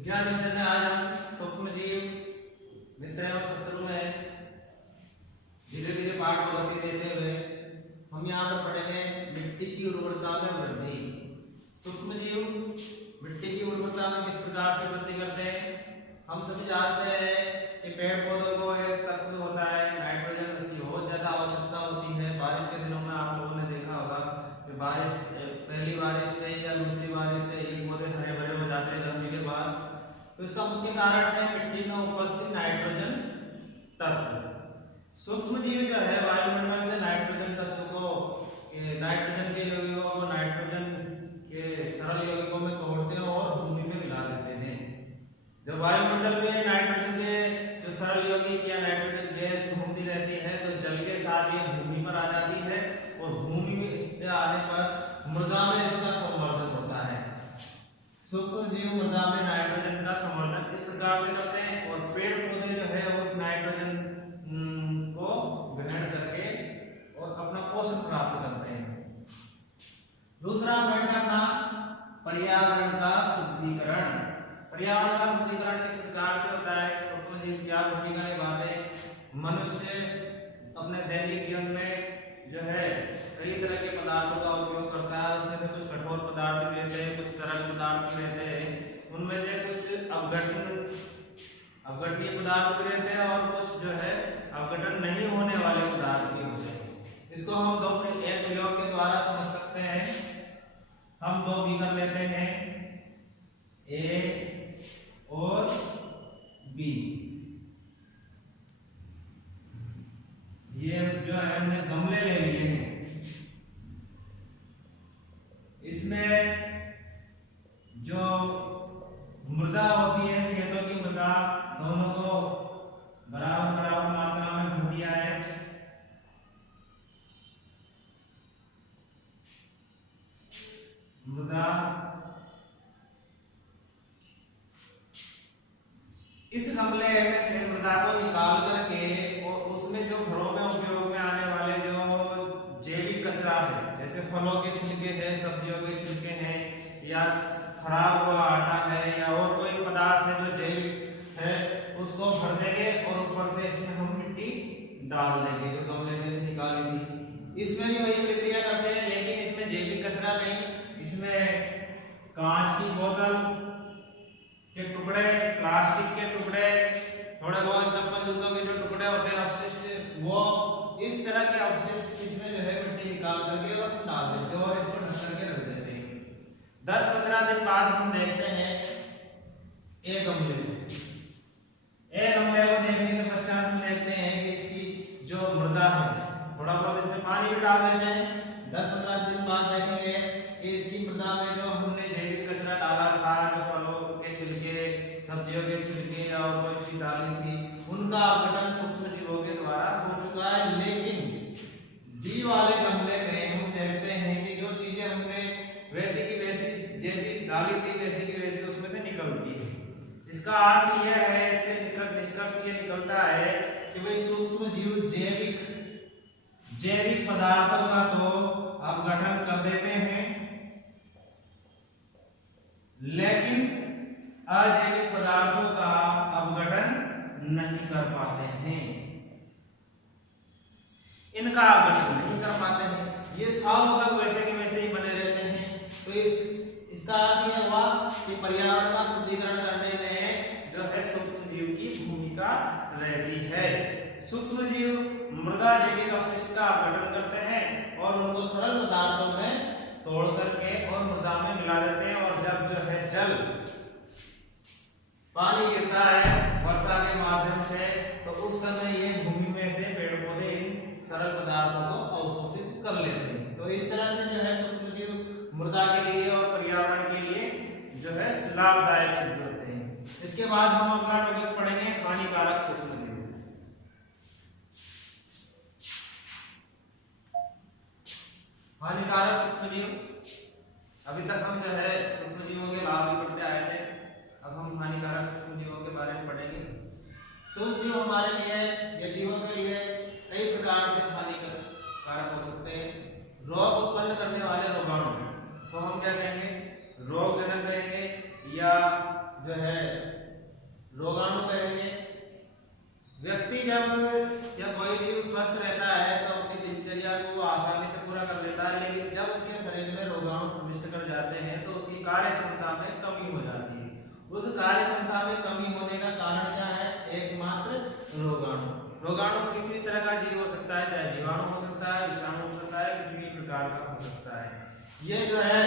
विज्ञान विषय में आज हम सूक्ष्म जीव मित्र एवं शत्रु में धीरे धीरे पाठ को गति देते हुए हम यहाँ पर पढ़ेंगे मिट्टी की उर्वरता में वृद्धि। सूक्ष्म जीव मिट्टी की उर्वरता में किस प्रकार से वृद्धि करते हैं। हम सभी जानते हैं कि पेड़ पौधों को एक तत्व होता है नाइट्रोजन, उसकी बहुत ज्यादा आवश्यकता होती है। बारिश के दिनों में आप लोगों ने देखा होगा कि बारिश पहली बारिश से या दूसरी बारिश से ही पौधे हरे भरे हो जाते हैं गर्मी के बाद। तो इसका मुख्य कारण है मिट्टी में उपस्थित नाइट्रोजन तत्व। सूक्ष्म जीव जो है वायुमंडल से नाइट्रोजन तत्व को, नाइट्रोजन के यौगिकों को नाइट्रोजन के सरल यौगिकों में तोड़ते हैं और भूमि में मिला देते हैं। जब वायुमंडल में नाइट्रोजन के जो सरल यौगिक या नाइट्रोजन गैस घूमती रहती है तो जल के साथ ये भूमि पर आ जाती है और भूमि में इससे आने पर मृदा में इसका संवर्धन होता है। सूक्ष्म जीव मृदा में नाइट्रोजन का संवर्धन इस प्रकार से करते हैं और पेड़ पौधे जो है उस नाइट्रोजन को ग्रहण करके और अपना पोषण प्राप्त करते हैं। दूसरा पॉइंट है अपना पर्यावरण का शुद्धिकरण। पर्यावरण का शुद्धिकरण किस प्रकार से होता है, सूक्ष्म जीव क्या भूमिका निभाते हैं। मनुष्य अपने दैनिक जीवन में जो है कई तरह के पदार्थों का उपयोग करता है। उसमें से कुछ कठोर पदार्थ भी रहते हैं, कुछ तरल पदार्थ भी रहते हैं। उनमें से कुछ अपघटनीय पदार्थ भी रहते हैं और कुछ जो है अपघटन नहीं होने वाले पदार्थ भी होते हैं। इसको हम दो एक प्रयोग के द्वारा समझ सकते हैं। हम दो बीकर लेते हैं, ए और बी। ये जो है हमने गमले ले लिए हैं। इसमें जो मृदा होती है, खेतों की मृदा, दोनों को बराबर बराबर मात्रा में भर दिया है। मृदा इस गमले में से मृदा को निकाल करके और उसमें जो घरों में उपयोग में आने वाले जो जैविक कचरा है, जैसे फलों के छिलके हैं, सब्जियों के छिलके हैं, या खराब हुआ आटा है, या और कोई पदार्थ है जो जैविक है, उसको भर देंगे और ऊपर से इसमें हम मिट्टी डाल देंगे जो गमले में से निकाली थी। इसमें भी वही प्रक्रिया करते हैं, लेकिन इसमें जैविक कचरा नहीं, इसमें कांच की बोतल के टुकड़े, प्लास्टिक के टुकड़े, थोड़े बहुत चप्पल जूतों के जो टुकड़े होते हैं अपशिष्ट, वो इस तरह के अपशिष्ट इसमें जो है मिट्टी निकाल करके और डाल देते हैं और इसको ढक करके रख देते हैं। 10-15 दिन बाद हम देखते हैं एक गमले को देखने के पश्चात हम देखते हैं कि इसकी जो मृदा है, थोड़ा बहुत इसमें पानी भी डाल देते हैं। 10-15 दिन बाद देखेंगे कि इसकी मृदा में जो हमने जैविक कचरा डाला था, जो फलों के छिलके, सब्जियों के छिलके और कोई चीज डाली थी, उनका अपघटन सूक्ष्म जीवों के द्वारा हो चुका है। लेकिन बी वाले गमले में हम देखते हैं कि जो चीजें हमने वैसी की वैसी जैसी डाली थी वैसी की वैसी उसमें से निकलती है। इसका अर्थ यह है, इससे निष्कर्ष ये निकलता है कि भाई सूक्ष्म जीव जैविक पदार्थों का तो अपघटन कर देते हैं, लेकिन अजैविक पदार्थों का अपघटन नहीं कर पाते हैं। इनका अपघटन नहीं कर पाते हैं, ये सालों तक वैसे के वैसे ही बने रहते हैं। तो इसका अर्थ यह हुआ कि पर्यावरण का शुद्धिकरण करने में जो है सूक्ष्म जीव की भूमिका रहती है। सूक्ष्म जीव मृदा जैविक अपशिष्ट का अपघटन करते हैं और उनको सरल पदार्थों में तोड़ करके और मृदा में मिला देते हैं। और जब जो है जल पानी गिरता है वर्षा के माध्यम से, तो उस समय ये भूमि में से पेड़ पौधे इन सरल पदार्थों को अवशोषित कर लेते हैं। तो इस तरह से जो है सूक्ष्म जीव मृदा के लिए और पर्यावरण के लिए जो है लाभदायक सिद्ध होते हैं। इसके बाद हम अपना टॉपिक पढ़ेंगे हानिकारक सूक्ष्म जीव। हानिकारक सूक्ष्म जीव, अभी तक हम जो है सूक्ष्म जीवों के लाभ भी पढ़ते आए थे, अब हम हानिकारक सूक्ष्म जीवों के बारे में पढ़ेंगे। सूक्ष्म जीव हमारे लिए या जीवों के लिए कई प्रकार से हानिकारक हो सकते हैं। रोग उत्पन्न करने वाले रोगाणु को हम क्या कहेंगे, रोगजनक कहेंगे, या जो है स्वस्थ रहता है तो अपनी दिनचर्या को आसानी से पूरा कर लेता है, लेकिन जब उसके शरीर में रोगाणु प्रविष्ट कर जाते हैं तो उसकी कार्य क्षमता में कमी हो जाती है। उस कार्य क्षमता में कमी होने का कारण क्या है? एकमात्र रोगाणु। रोगाणु किसी भी तरह का जीव हो सकता है, चाहे जीवाणु हो सकता है, विषाणु हो सकता है, किसी भी प्रकार का हो सकता है। ये जो है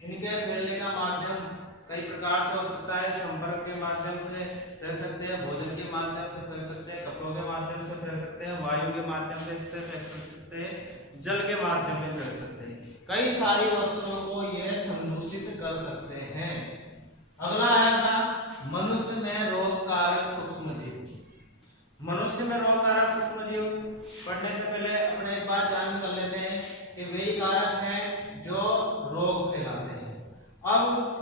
इनके फैलने का माध्यम कई प्रकार से हो सकता है। संपर्क के माध्यम से फैल सकते हैं, भोजन के माध्यम से फैल सकते हैं, कपड़ों के माध्यम से फैल सकते हैं, वायु के माध्यम से फैल सकते हैं, जल के माध्यम में फैल सकते हैं। कई सारी वस्तुओं को ये संदूषित कर सकते हैं। अगला है अपना मनुष्य में रोगकारक सूक्ष्म जीव। मनुष्य में रोगकारक सूक्ष्म जीव पढ़ने से पहले अपने एक बार ध्यान कर लेते हैं कि वही कारक हैं जो रोग फैलाते हैं। अब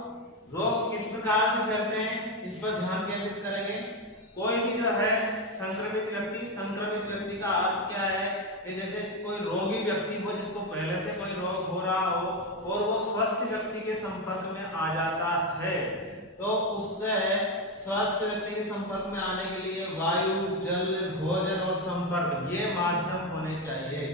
रोग किस प्रकार से फैलते हैं इस पर ध्यान केंद्रित करेंगे। कोई भी जो है संक्रमित व्यक्ति का अर्थ क्या है कि जैसे कोई रोगी व्यक्ति हो जिसको पहले से कोई रोग हो रहा हो और वो स्वस्थ व्यक्ति के संपर्क में आ जाता है, तो उससे स्वस्थ व्यक्ति के संपर्क में आने के लिए वायु, जल, भोजन और संपर्क ये माध्यम होने चाहिए।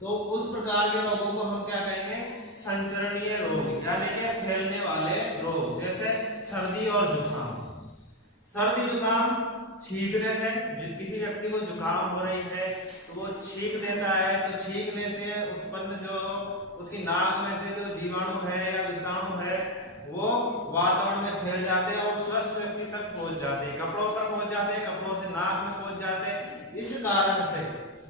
तो उस प्रकार के रोगों को हम क्या कहेंगे? संचरणीय रोग, यानी कि फैलने वाले रोग। जैसे सर्दी और जुकाम। सर्दी जुकाम छींकने से, किसी व्यक्ति को जुकाम हो रही है तो वो छींक देता है, तो छींकने से उत्पन्न जो उसकी नाक में से जो जीवाणु है या विषाणु है वो वातावरण में फैल जाते हैं और स्वस्थ व्यक्ति तक पहुंच जाते हैं, कपड़ों पर पहुंच जाते हैं, कपड़ों से नाक में पहुंच जाते हैं। इस कारण से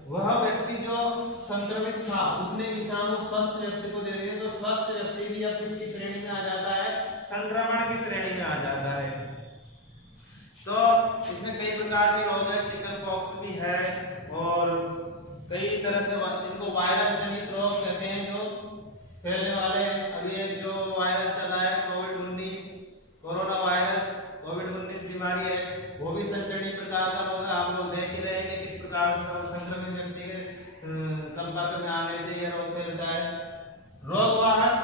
वह व्यक्ति जो संक्रमित था उसने विषाणु स्वस्थ व्यक्ति को दे दिए, तो स्वस्थ व्यक्ति भी अब किसकी श्रेणी में आ जाता है? संक्रमण की श्रेणी में आ जाता है। तो इसमें कई प्रकार के रोग है, चिकन पॉक्स भी है और कई तरह से इनको वायरस जनित रोग कहते हैं जो फैलने वाले। अभी एक जो वायरस चला है कोविड-19, कोरोना वायरस, कोविड-19 बीमारी है, वो भी संचरणीय प्रकार का रोग है। आप लोग देख ही रहे हैं कि किस प्रकार से संक्रमित व्यक्ति के संपर्क में आने से यह रोग फैलता है। रोगवाहक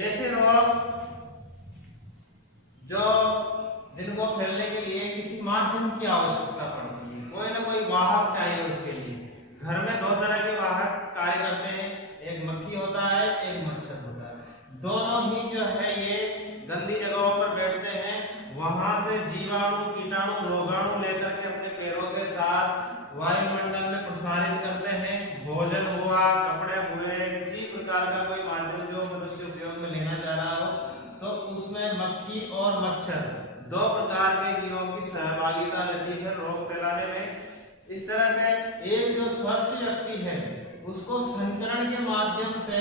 ऐसे रोग जो जिनको फैलने के लिए किसी माध्यम की आवश्यकता पड़ती है, कोई ना कोई वाहक चाहिए उसके लिए। घर में दो तरह के वाहक कार्य करते हैं, एक मक्खी होता है, एक मच्छर होता है। दोनों ही जो है ये गंदी जगहों पर बैठते हैं, वहां से जीवाणु, कीटाणु, रोगाणु लेकर के अपने पैरों के साथ वायुमंडल में प्रसारित करते हैं। भोजन हुआ, कपड़े हुए, किसी प्रकार का कोई माध्यम जो मनुष्य उपयोग में लेना चाह रहा हो, तो उसमें मक्खी और मच्छर दो प्रकार के जीवों की सहभागिता रहती है रोग फैलाने में। इस तरह से एक जो स्वस्थ व्यक्ति है उसको संचरण के माध्यम से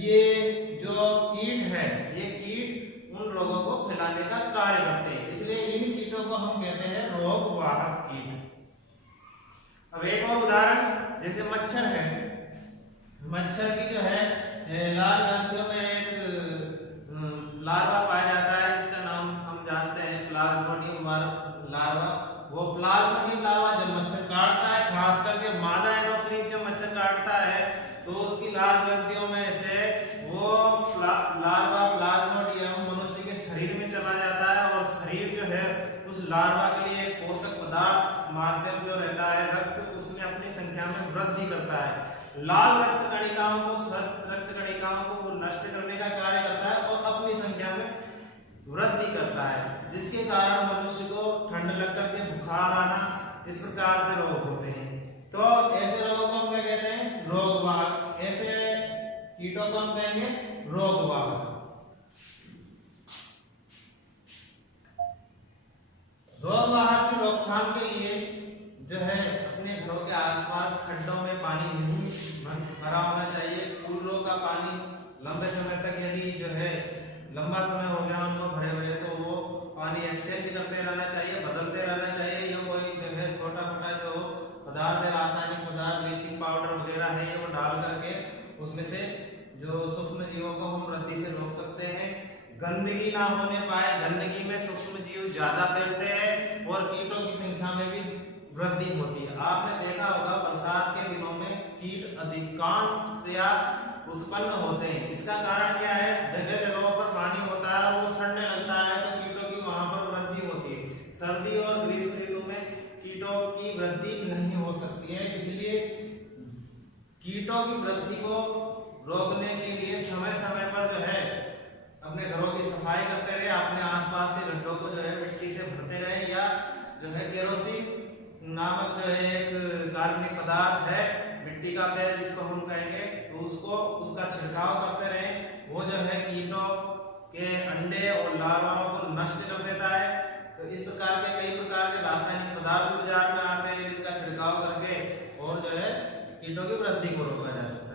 ये जो कीट है, ये कीट उन रोगों को फैलाने का कार्य करते हैं, इसलिए इन कीटों को हम कहते हैं रोगवाहक कीट। अब एक और उदाहरण, जैसे मच्छर है। मच्छर की जो है लाल ग्रंथियों में एक लार्वा पाया जाता है, जिसका नाम हम जानते हैं प्लाज्मोडियम लार्वा। वो प्लाज्मोडियम लार्वा जब मच्छर काटता है, खास करके मादा एनोफ्लिस जब मच्छर काटता है तो उसकी लाल ग्रंथियों में से वो लार्वा प्लाज्मोडियम मनुष्य के शरीर में चला जाता है और शरीर जो है उस लार्वा के लिए एक पोषक पदार्थ माध्यम जो रहता है रक्त, उसमें अपनी संख्या में वृद्धि करता है। लाल रक्त कणिकाओं को, स्वस्थ रक्त कणिकाओं को वो नष्ट करने का कार्य करता है और अपनी संख्या में वृद्धि करता है, जिसके कारण मनुष्य को ठंड लगकर के बुखार आना, इस प्रकार से रोग होते हैं। तो ऐसे रोगों को हम क्या कहते हैं? रोगवाहक। ऐसे कीटों को हम कहेंगे रोगवाहक। रोगवाहक की रोकथाम के लिए जो है अपने घरों के आसपास खड्डों में पानी नहीं भरा होना चाहिए। कूलरों का पानी लंबे समय तक यदि जो है लंबा समय हो गया उनको भरे हुए, तो वो पानी एक्सचेंज करते रहना चाहिए, बदलते रहना चाहिए। ये कोई जो है छोटा मोटा जो पदार्थ है, रासायनिक पदार्थ, ब्लीचिंग पाउडर वगैरह है, ये वो डाल करके उसमें से जो सूक्ष्म जीवों को हम वृद्धि से रोक सकते हैं। गंदगी ना होने पाए, गंदगी में सूक्ष्म जीव ज्यादा फैलते हैं और कीटों की संख्या में भी वृद्धि होती है। आपने देखा होगा बरसात के दिनों में कीट अधिकांशतया उत्पन्न होते हैं। इसका कारण क्या है? जगह जगहों पर पानी होता है और वो सड़ने लगता है, तो कीटों की वहां पर वृद्धि होती है। सर्दी और ग्रीष्म ऋतु में कीट कीटों की वृद्धि नहीं हो सकती है। इसलिए कीटों की वृद्धि को रोकने के लिए समय समय पर जो है अपने घरों की सफाई करते रहे, अपने आसपास के गड्ढों को जो है मिट्टी से भरते रहे, या जो है केरोसिन नामक जो है एक कार्बनिक पदार्थ है, मिट्टी का तेल जिसको हम कहेंगे, तो उसका छिड़काव करते रहे। वो जो है कीटों के अंडे और लार्वाओं को नष्ट कर देता है। तो इस प्रकार के कई प्रकार के रासायनिक पदार्थ बाजार में आते हैं, जिनका छिड़काव करके और जो है कीटों की वृद्धि को रोका जा सकता है।